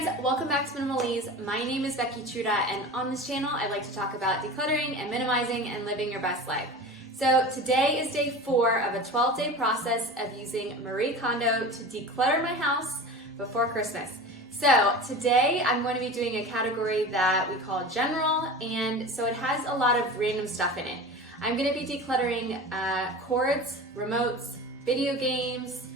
friends, welcome back to Minimalese. My name is Becky Truda, and on this channel I like to talk about decluttering and minimizing and living your best life. So today is day 4 of a 12-day process of using Marie Kondo to declutter my house before Christmas. So today I'm going to be doing a category that we call general, and so it has a lot of random stuff in it. I'm going to be decluttering cords, remotes, video games,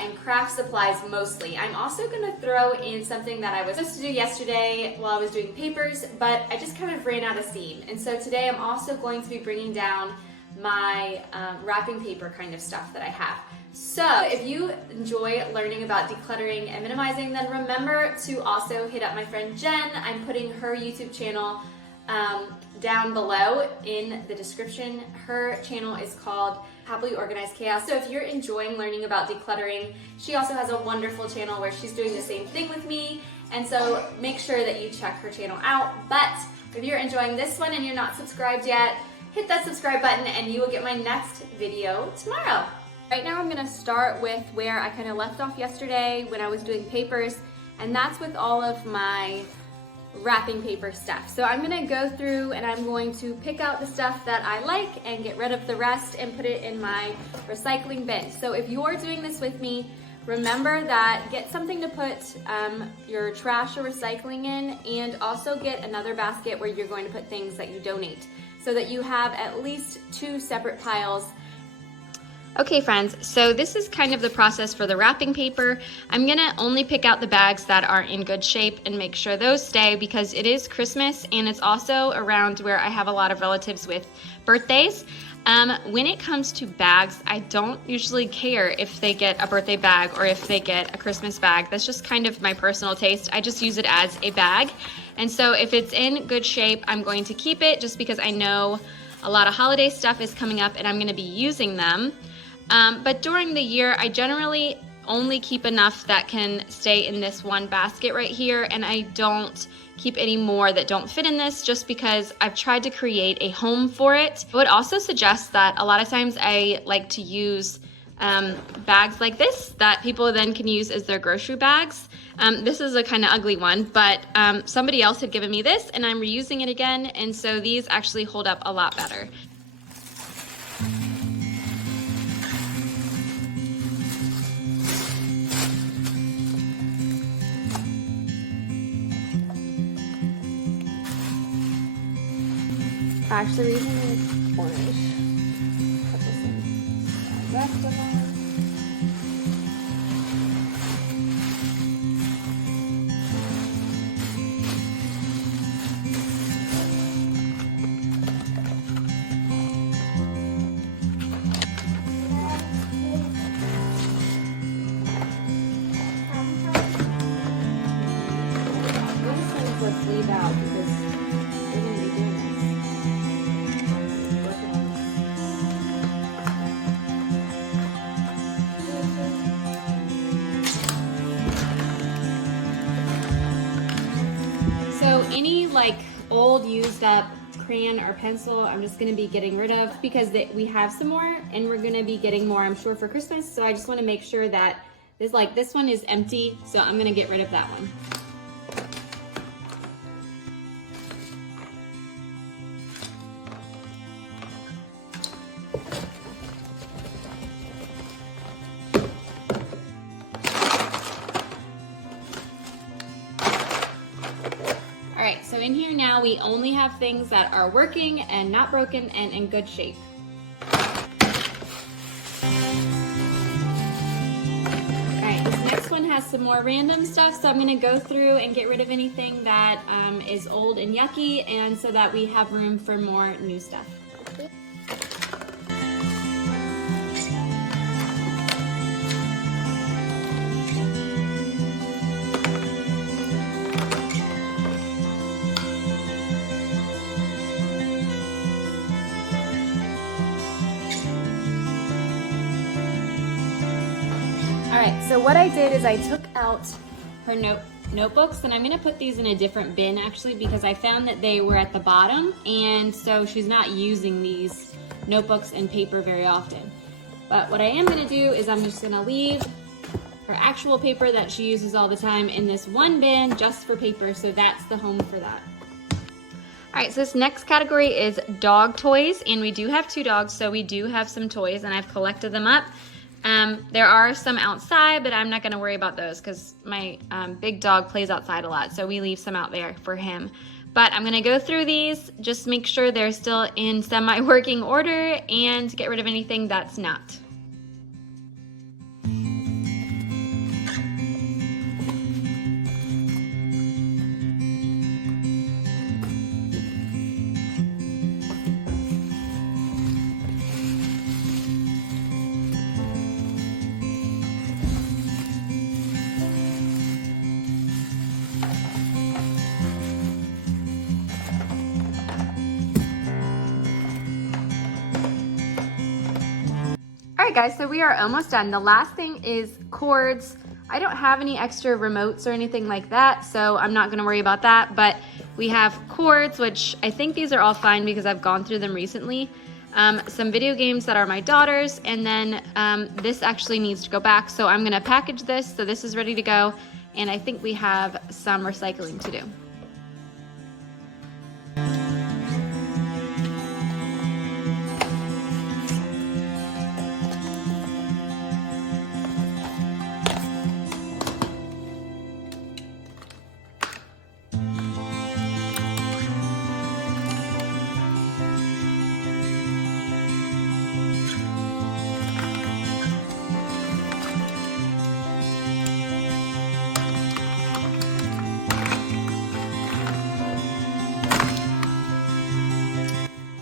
and craft supplies mostly. I'm also going to throw in something that I was supposed to do yesterday while I was doing papers, but I just kind of ran out of steam. And so today I'm also going to be bringing down my wrapping paper kind of stuff that I have. So if you enjoy learning about decluttering and minimizing, then remember to also hit up my friend Jen. I'm putting her YouTube channel down below in the description. Her channel is called Happily Organized Chaos. So if you're enjoying learning about decluttering, she also has a wonderful channel where she's doing the same thing with me. And so make sure that you check her channel out. But if you're enjoying this one and you're not subscribed yet, hit that subscribe button and you will get my next video tomorrow. Right now I'm gonna start with where I kind of left off yesterday when I was doing papers, and that's with all of my wrapping paper stuff. So I'm gonna go through and I'm going to pick out the stuff that I like and get rid of the rest and put it in my recycling bin. So if you're doing this with me, remember that get something to put your trash or recycling in, and also get another basket where you're going to put things that you donate, so that you have at least 2 separate piles. Okay friends, so this is kind of the process for the wrapping paper. I'm gonna only pick out the bags that are in good shape and make sure those stay, because it is Christmas and it's also around where I have a lot of relatives with birthdays. When it comes to bags, I don't usually care if they get a birthday bag or if they get a Christmas bag. That's just kind of my personal taste. I just use it as a bag. And so if it's in good shape, I'm going to keep it, just because I know a lot of holiday stuff is coming up and I'm gonna be using them. But during the year, I generally only keep enough that can stay in this one basket right here, and I don't keep any more that don't fit in this, just because I've tried to create a home for it. I would also suggest that a lot of times I like to use bags like this that people then can use as their grocery bags. This is a kind of ugly one, but somebody else had given me this and I'm reusing it again, and so these actually hold up a lot better. Actually, the reason it's orange. Put this in the rest of them. Let's leave out because we're going to be doing this. So any like old used up crayon or pencil, I'm just going to be getting rid of, because we have some more and we're going to be getting more, I'm sure, for Christmas. So I just want to make sure that this one is empty, so I'm going to get rid of that one. Alright, so in here now we only have things that are working and not broken and in good shape. Alright, this next one has some more random stuff, so I'm going to go through and get rid of anything that is old and yucky, and so that we have room for more new stuff. Alright, so what I did is I took out her notebooks, and I'm going to put these in a different bin actually, because I found that they were at the bottom, and so she's not using these notebooks and paper very often. But what I am going to do is I'm just going to leave her actual paper that she uses all the time in this one bin just for paper, so that's the home for that. All right, so this next category is dog toys, and we do have 2 dogs, so we do have some toys, and I've collected them up. There are some outside, but I'm not gonna worry about those because my big dog plays outside a lot, so we leave some out there for him. But I'm gonna go through these, just make sure they're still in semi-working order and get rid of anything that's not. Alright guys, so we are almost done. The last thing is cords. I don't have any extra remotes or anything like that, so I'm not going to worry about that, but we have cords, which I think these are all fine because I've gone through them recently. Some video games that are my daughter's, and then this actually needs to go back, so I'm going to package this so this is ready to go, and I think we have some recycling to do.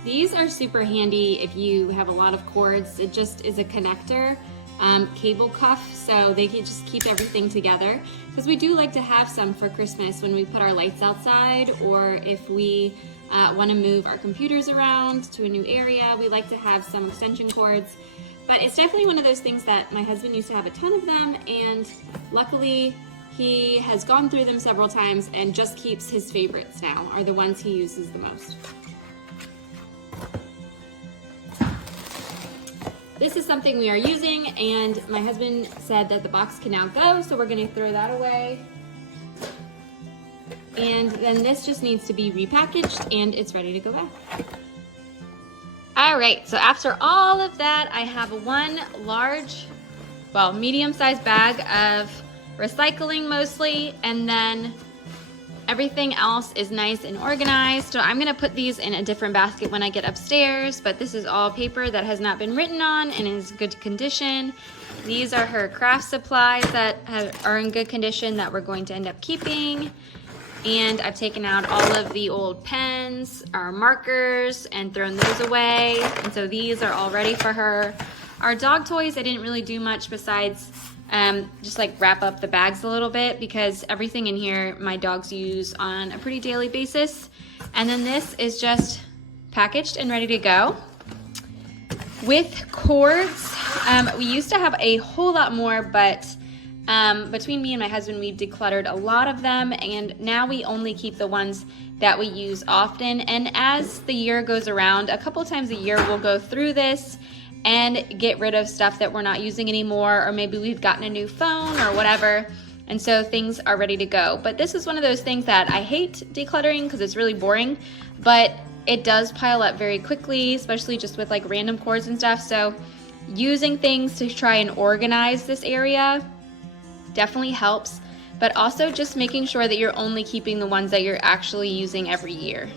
These are super handy if you have a lot of cords. It just is a connector, cable cuff, so they can just keep everything together. Because we do like to have some for Christmas when we put our lights outside, or if we want to move our computers around to a new area, we like to have some extension cords. But it's definitely one of those things that my husband used to have a ton of them, and luckily he has gone through them several times and just keeps his favorites now, are the ones he uses the most. This is something we are using, and my husband said that the box can now go, so we're going to throw that away. And then this just needs to be repackaged, and it's ready to go back. All right, so after all of that, I have one large, well, medium-sized bag of recycling mostly, and then everything else is nice and organized. So I'm gonna put these in a different basket when I get upstairs, but this is all paper that has not been written on and is good condition. These are her craft supplies that are in good condition that we're going to end up keeping. And I've taken out all of the old pens, our markers, and thrown those away. And so these are all ready for her. Our dog toys, I didn't really do much besides just like wrap up the bags a little bit, because everything in here my dogs use on a pretty daily basis. And then this is just packaged and ready to go. With cords, we used to have a whole lot more, but between me and my husband, we've decluttered a lot of them, and now we only keep the ones that we use often. And as the year goes around, a couple times a year we'll go through this and get rid of stuff that we're not using anymore, or maybe we've gotten a new phone or whatever, and so things are ready to go. But this is one of those things that I hate decluttering because it's really boring, but it does pile up very quickly, especially just with like random cords and stuff. So using things to try and organize this area definitely helps, but also just making sure that you're only keeping the ones that you're actually using every year.